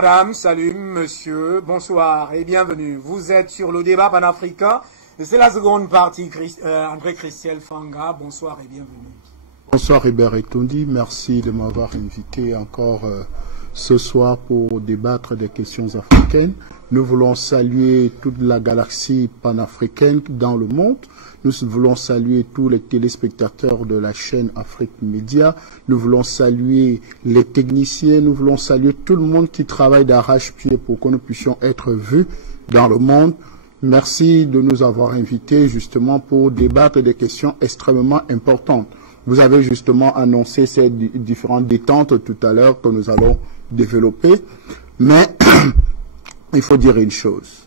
Madame, salut, monsieur, bonsoir et bienvenue. Vous êtes sur le débat panafricain. C'est la seconde partie. André-Christelle Fanga, bonsoir et bienvenue. Bonsoir Hubert Etondi, merci de m'avoir invité encore ce soir pour débattre des questions africaines. Nous voulons saluer toute la galaxie panafricaine dans le monde. Nous voulons saluer tous les téléspectateurs de la chaîne Afrique Média. Nous voulons saluer les techniciens. Nous voulons saluer tout le monde qui travaille d'arrache-pied pour que nous puissions être vus dans le monde. Merci de nous avoir invités justement pour débattre des questions extrêmement importantes. Vous avez justement annoncé ces différentes détentes tout à l'heure que nous allons développer. Mais il faut dire une chose.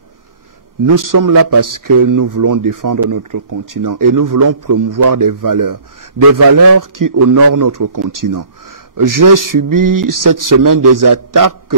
Nous sommes là parce que nous voulons défendre notre continent et nous voulons promouvoir des valeurs qui honorent notre continent. J'ai subi cette semaine des attaques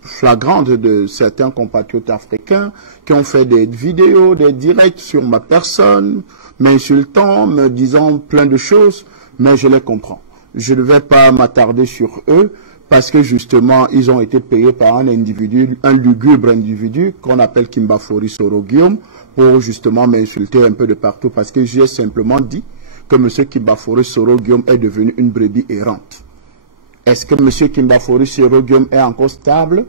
flagrantes de certains compatriotes africains qui ont fait des vidéos, des directs sur ma personne, m'insultant, me disant plein de choses, mais je les comprends. Je ne vais pas m'attarder sur eux parce que justement, ils ont été payés par un individu, un lugubre individu qu'on appelle Kimbafori Soro-Guillaume pour justement m'insulter un peu de partout parce que j'ai simplement dit que M. Kimbafori Soro-Guillaume est devenu une brebis errante. Est-ce que M. Kimbafori Soro-Guillaume est encore stable?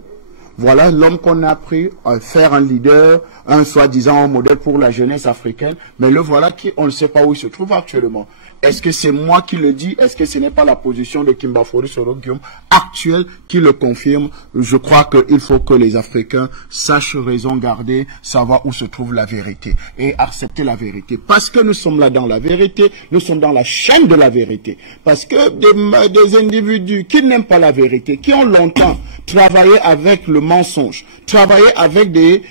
Voilà l'homme qu'on a pris à faire un leader, un soi-disant un modèle pour la jeunesse africaine, mais le voilà qui, on ne sait pas où il se trouve actuellement. Est-ce que c'est moi qui le dis? Est-ce que ce n'est pas la position de Kimbafori Soro-Guillaume actuelle qui le confirme? Je crois qu'il faut que les Africains sachent raison garder, savoir où se trouve la vérité et accepter la vérité. Parce que nous sommes là dans la vérité, nous sommes dans la chaîne de la vérité. Parce que des individus qui n'aiment pas la vérité, qui ont longtemps travaillé avec le mensonge, travaillé avec les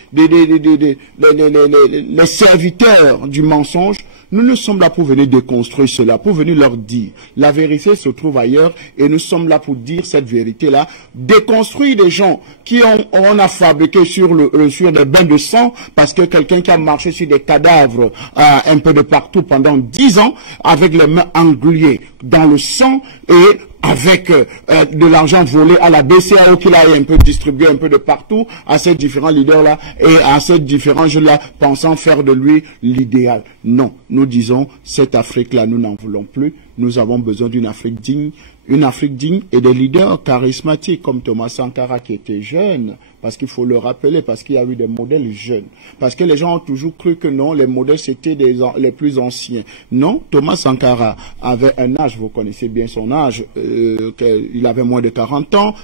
serviteurs du mensonge, nous sommes là pour venir déconstruire cela, pour venir leur dire. La vérité se trouve ailleurs et nous sommes là pour dire cette vérité-là. Déconstruire des gens qui on a fabriqué sur des bains de sang parce que quelqu'un qui a marché sur des cadavres un peu de partout pendant 10 ans avec les mains engluées dans le sang et avec de l'argent volé à la BCAO qu'il a un peu distribué un peu de partout à ces différents leaders-là et à ces différents jeunes-là pensant faire de lui l'idéal. Non, nous disons, cette Afrique-là, nous n'en voulons plus. Nous avons besoin d'une Afrique digne et des leaders charismatiques comme Thomas Sankara qui était jeune, parce qu'il faut le rappeler, parce qu'il y a eu des modèles jeunes. Parce que les gens ont toujours cru que non, les modèles c'était les plus anciens. Non, Thomas Sankara avait un âge, vous connaissez bien son âge, il avait moins de 40 ans,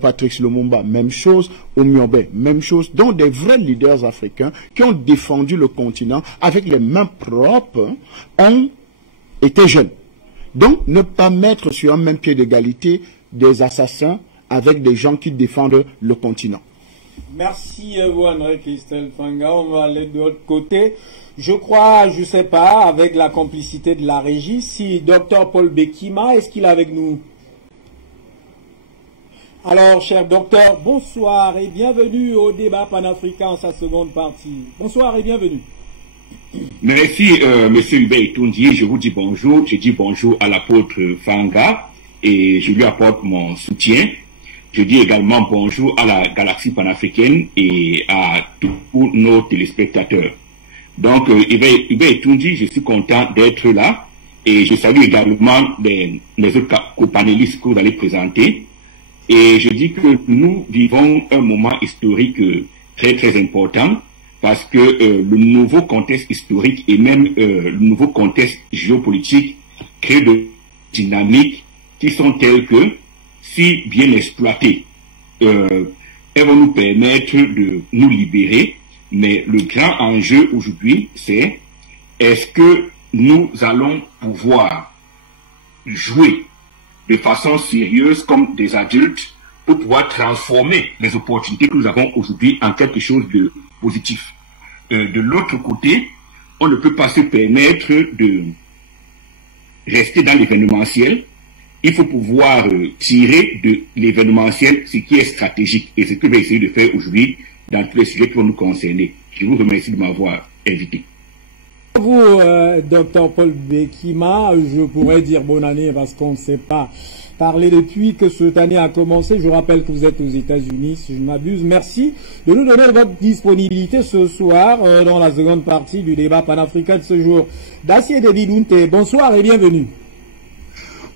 Patrice Lumumba, même chose, Oumyobé, même chose. Donc des vrais leaders africains qui ont défendu le continent avec les mains propres, ont été jeunes. Donc, ne pas mettre sur un même pied d'égalité des assassins avec des gens qui défendent le continent. Merci à vous, André-Christelle Fanga. On va aller de l'autre côté. Je crois, je ne sais pas, avec la complicité de la régie, si Dr Paul Bekima, est-ce qu'il est avec nous? Alors, cher docteur, bonsoir et bienvenue au débat panafricain, sa seconde partie. Bonsoir et bienvenue. Merci, monsieur Hubert Etondi. Je vous dis bonjour. Je dis bonjour à l'apôtre Fanga et je lui apporte mon soutien. Je dis également bonjour à la galaxie panafricaine et à tous nos téléspectateurs. Donc, Hubert Etondi, je suis content d'être là et je salue également les autres copanélistes que vous allez présenter. Et je dis que nous vivons un moment historique très très important. Parce que le nouveau contexte historique et même le nouveau contexte géopolitique crée de dynamiques qui sont telles que, si bien exploitées, elles vont nous permettre de nous libérer. Mais le grand enjeu aujourd'hui, c'est est-ce que nous allons pouvoir jouer de façon sérieuse comme des adultes pour pouvoir transformer les opportunités que nous avons aujourd'hui en quelque chose de positif. De l'autre côté, on ne peut pas se permettre de rester dans l'événementiel. Il faut pouvoir tirer de l'événementiel ce qui est stratégique et ce que je vais essayer de faire aujourd'hui dans tous les sujets qui vont nous concerner. Je vous remercie de m'avoir invité. Vous, Dr Paul Bekima, je pourrais dire bonne année parce qu'on ne sait pas parler depuis que cette année a commencé. Je rappelle que vous êtes aux États-Unis, si je ne m'abuse. Merci de nous donner votre disponibilité ce soir dans la seconde partie du débat panafricain de ce jour. Dacier Dedidunte, bonsoir et bienvenue.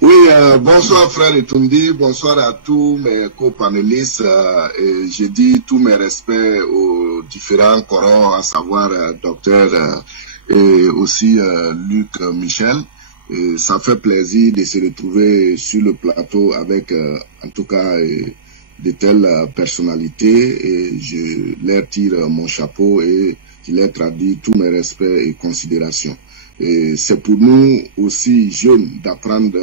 Oui, bonsoir frère Etundi, bonsoir à tous mes co-panélistes. Je dis tous mes respects aux différents corons, à savoir docteur et aussi Luc Michel. Et ça fait plaisir de se retrouver sur le plateau avec en tout cas de telles personnalités, et je leur tire mon chapeau et je leur traduis tous mes respects et considérations. C'est pour nous aussi jeunes d'apprendre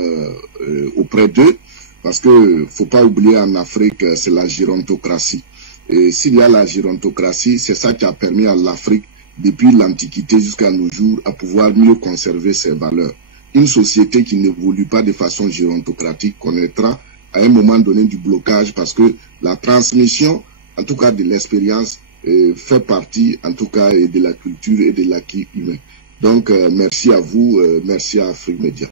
auprès d'eux, parce que faut pas oublier, en Afrique c'est la gérontocratie. Et s'il y a la gérontocratie, c'est ça qui a permis à l'Afrique depuis l'Antiquité jusqu'à nos jours à pouvoir mieux conserver ses valeurs. Une société qui n'évolue pas de façon gérontocratique connaîtra à un moment donné du blocage, parce que la transmission, en tout cas de l'expérience, fait partie en tout cas de la culture et de l'acquis humain. Donc merci à vous, merci à Afrique Média.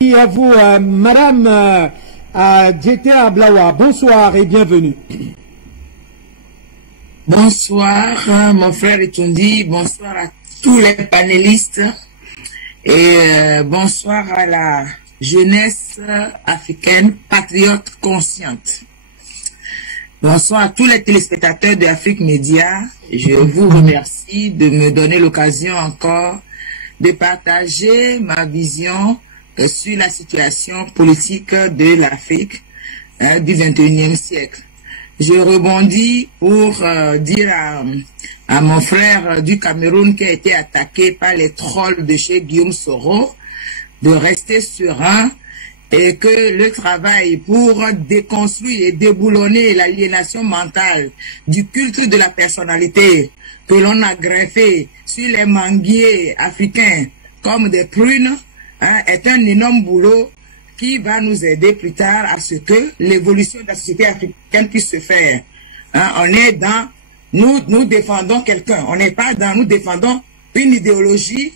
Merci à vous, Madame Djete Ablawa, bonsoir et bienvenue. Bonsoir, mon frère Etundi, bonsoir à tous les panélistes et bonsoir à la jeunesse africaine patriote consciente. Bonsoir à tous les téléspectateurs de Afrique Média. Je vous remercie de me donner l'occasion encore de partager ma vision sur la situation politique de l'Afrique du 21e siècle. Je rebondis pour dire à mon frère du Cameroun qui a été attaqué par les trolls de chez Guillaume Soro de rester serein et que le travail pour déconstruire et déboulonner l'aliénation mentale du culte de la personnalité que l'on a greffé sur les manguiers africains comme des prunes est un énorme boulot qui va nous aider plus tard à ce que l'évolution de la société africaine puisse se faire. On est dans, nous défendons quelqu'un, on n'est pas dans, nous défendons une idéologie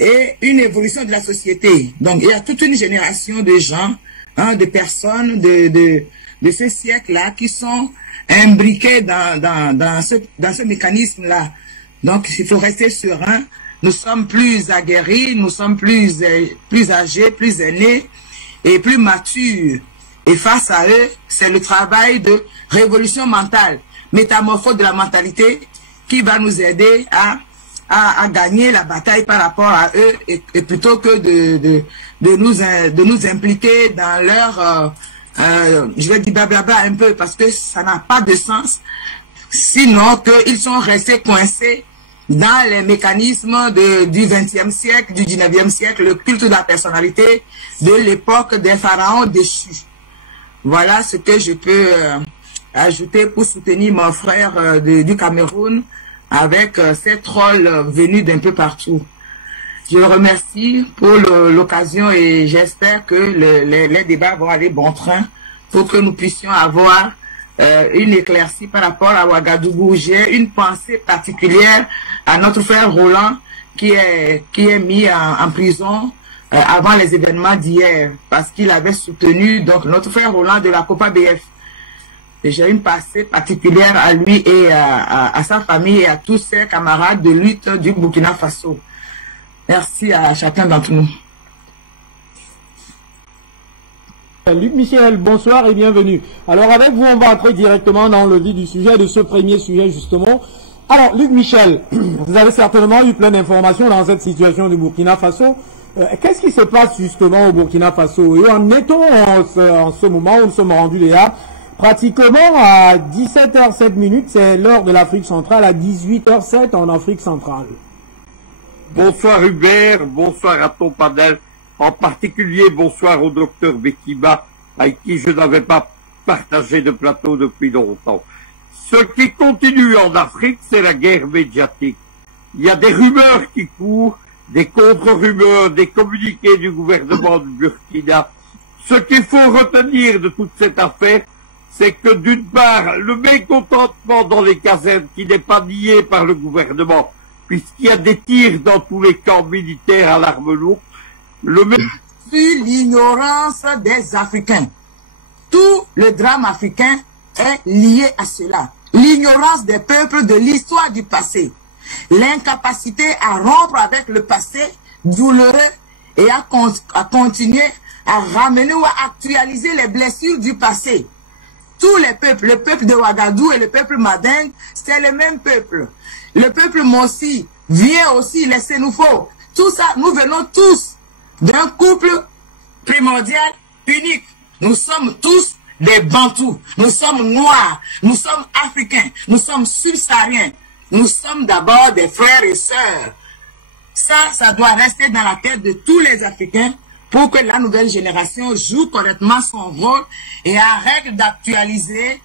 et une évolution de la société. Donc il y a toute une génération de gens, de personnes de ce siècle-là qui sont imbriqués dans ce mécanisme-là. Donc il faut rester serein. Nous sommes plus aguerris, nous sommes plus âgés, plus aînés et plus matures. Et face à eux, c'est le travail de révolution mentale, métamorphose de la mentalité qui va nous aider à gagner la bataille par rapport à eux et plutôt que de nous impliquer dans leur, je vais dire blablabla un peu parce que ça n'a pas de sens, sinon qu'ils sont restés coincés dans les mécanismes du 20e siècle, du 19e siècle, le culte de la personnalité de l'époque des pharaons déchus. Voilà ce que je peux ajouter pour soutenir mon frère du Cameroun avec ces trolls venus d'un peu partout. Je le remercie pour l'occasion et j'espère que les débats vont aller bon train pour que nous puissions avoir une éclaircie par rapport à Ouagadougou. J'ai une pensée particulière à notre frère Roland qui est mis en prison avant les événements d'hier parce qu'il avait soutenu donc notre frère Roland de la Copa BF. J'ai une pensée particulière à lui et à sa famille et à tous ses camarades de lutte du Burkina Faso. Merci à chacun d'entre nous. Luc Michel, bonsoir et bienvenue. Alors avec vous, on va entrer directement dans le vif du sujet, de ce premier sujet justement. Alors Luc Michel, vous avez certainement eu plein d'informations dans cette situation du Burkina Faso. Qu'est-ce qui se passe justement au Burkina Faso? Et en est-on en ce moment où nous sommes rendus là, pratiquement à 17h07, c'est l'heure de l'Afrique centrale, à 18h07 en Afrique centrale. Bonsoir Hubert, bonsoir à ton panel, en particulier bonsoir au docteur Bekima, avec qui je n'avais pas partagé de plateau depuis longtemps. Ce qui continue en Afrique, c'est la guerre médiatique. Il y a des rumeurs qui courent, des contre-rumeurs, des communiqués du gouvernement du Burkina. Ce qu'il faut retenir de toute cette affaire, c'est que d'une part, le mécontentement dans les casernes qui n'est pas nié par le gouvernement, puisqu'il y a des tirs dans tous les camps militaires à l'arme lourde, sur l'ignorance des Africains. Tout le drame africain est lié à cela. L'ignorance des peuples de l'histoire du passé. L'incapacité à rompre avec le passé douloureux et à continuer à ramener ou à actualiser les blessures du passé. Tous les peuples, le peuple de Ouagadougou et le peuple Mandingue, c'est le même peuple. Le peuple Mossi vient aussi, les Sénoufos. Tout ça, nous venons tous d'un couple primordial unique. Nous sommes tous des Bantous. Nous sommes noirs. Nous sommes africains. Nous sommes subsahariens. Nous sommes d'abord des frères et sœurs. Ça doit rester dans la tête de tous les Africains pour que la nouvelle génération joue correctement son rôle et arrête d'actualiser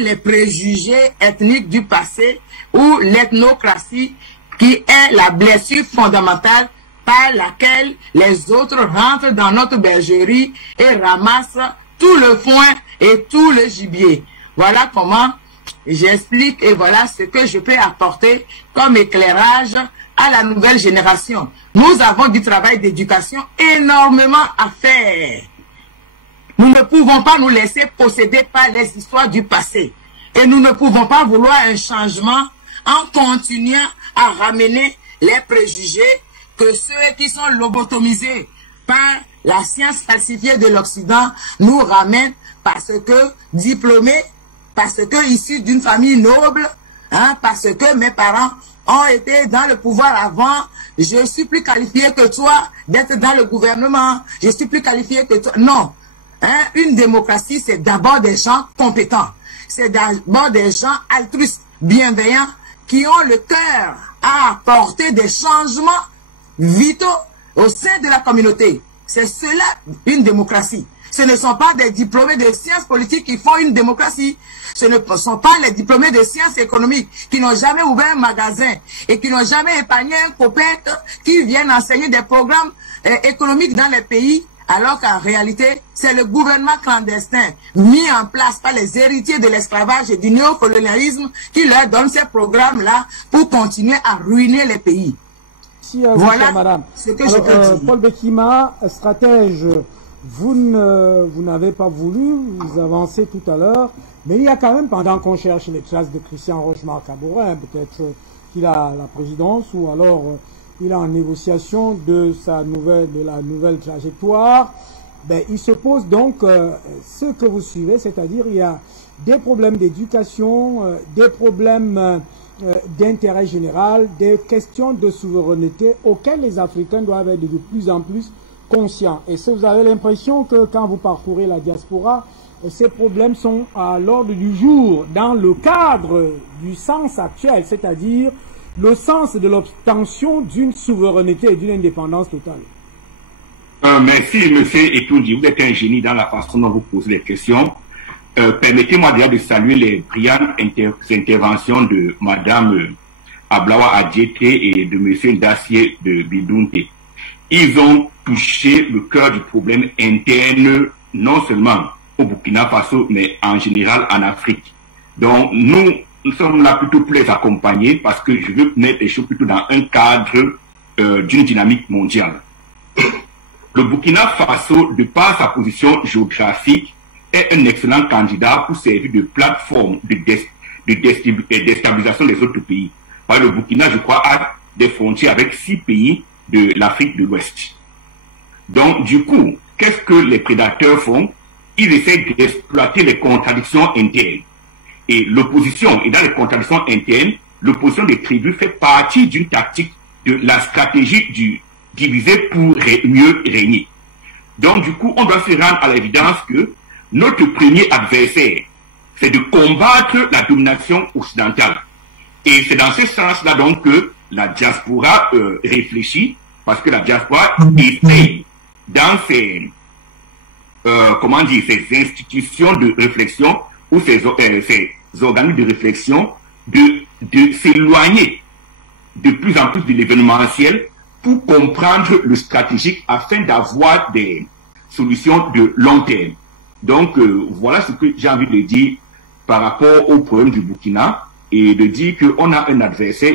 les préjugés ethniques du passé ou l'ethnocratie qui est la blessure fondamentale par laquelle les autres rentrent dans notre bergerie et ramassent tout le foin et tout le gibier. Voilà comment j'explique et voilà ce que je peux apporter comme éclairage à la nouvelle génération. Nous avons du travail d'éducation énormément à faire. Nous ne pouvons pas nous laisser posséder par les histoires du passé. Et nous ne pouvons pas vouloir un changement en continuant à ramener les préjugés que ceux qui sont lobotomisés par la science falsifiée de l'Occident nous ramènent parce que diplômés, parce que issus d'une famille noble, parce que mes parents ont été dans le pouvoir avant, je suis plus qualifié que toi d'être dans le gouvernement, je suis plus qualifié que toi. Non. Une démocratie, c'est d'abord des gens compétents. C'est d'abord des gens altruistes, bienveillants, qui ont le cœur à apporter des changements vitaux au sein de la communauté. C'est cela, une démocratie. Ce ne sont pas des diplômés de sciences politiques qui font une démocratie. Ce ne sont pas les diplômés de sciences économiques qui n'ont jamais ouvert un magasin et qui n'ont jamais épargné un copain qui viennent enseigner des programmes économiques dans les pays, alors qu'en réalité, c'est le gouvernement clandestin mis en place par les héritiers de l'esclavage et du néocolonialisme qui leur donne ces programmes-là pour continuer à ruiner les pays. Voilà madame. Ce que je peux dire. Paul Bekima, stratège, vous n'avez pas voulu, vous avancez tout à l'heure, mais il y a quand même, pendant qu'on cherche les traces de Christian Rochemar-Kabourin, peut-être qu'il a la présidence ou alors il est en négociation de la nouvelle trajectoire, ben, il se pose donc ce que vous suivez, c'est-à-dire il y a des problèmes d'éducation, des problèmes d'intérêt général, des questions de souveraineté auxquelles les Africains doivent être de plus en plus conscients. Et si vous avez l'impression que quand vous parcourez la diaspora, ces problèmes sont à l'ordre du jour dans le cadre du sens actuel, c'est-à-dire le sens de l'obtention d'une souveraineté et d'une indépendance totale. Merci, M. Etoudi. Vous êtes un génie dans la façon dont vous posez les questions. Permettez-moi déjà de saluer les brillantes interventions de Mme Ablawa Adjete et de M. Dacier de Bidunte. Ils ont touché le cœur du problème interne, non seulement au Burkina Faso, mais en général en Afrique. Donc, nous sommes là plutôt pour les accompagner parce que je veux mettre les choses plutôt dans un cadre d'une dynamique mondiale. Le Burkina Faso, de par sa position géographique, est un excellent candidat pour servir de plateforme de déstabilisation des autres pays. Parce que le Burkina, je crois, a des frontières avec 6 pays de l'Afrique de l'Ouest. Donc, du coup, qu'est-ce que les prédateurs font? Ils essaient d'exploiter les contradictions internes. Et l'opposition, et dans les contradictions internes, l'opposition des tribus fait partie d'une tactique de la stratégie du diviser pour mieux régner. Donc, du coup, on doit se rendre à l'évidence que notre premier adversaire, c'est de combattre la domination occidentale. Et c'est dans ce sens-là, donc, que la diaspora réfléchit, parce que la diaspora essaye, dans ses, ces institutions de réflexion, ou ces organismes de réflexion, de s'éloigner de plus en plus de l'événementiel pour comprendre le stratégique afin d'avoir des solutions de long terme. Donc, voilà ce que j'ai envie de dire par rapport au problème du Burkina et de dire qu'on a un adversaire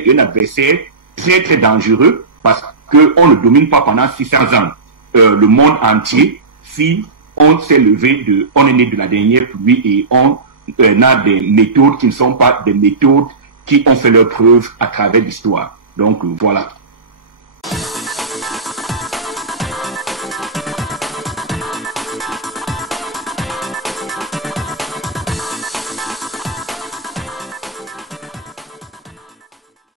très très dangereux parce qu'on ne domine pas pendant 600 ans. le monde entier si on s'est levé on est né de la dernière pluie et on a des méthodes qui ne sont pas des méthodes qui ont fait leur preuve à travers l'histoire. Donc voilà.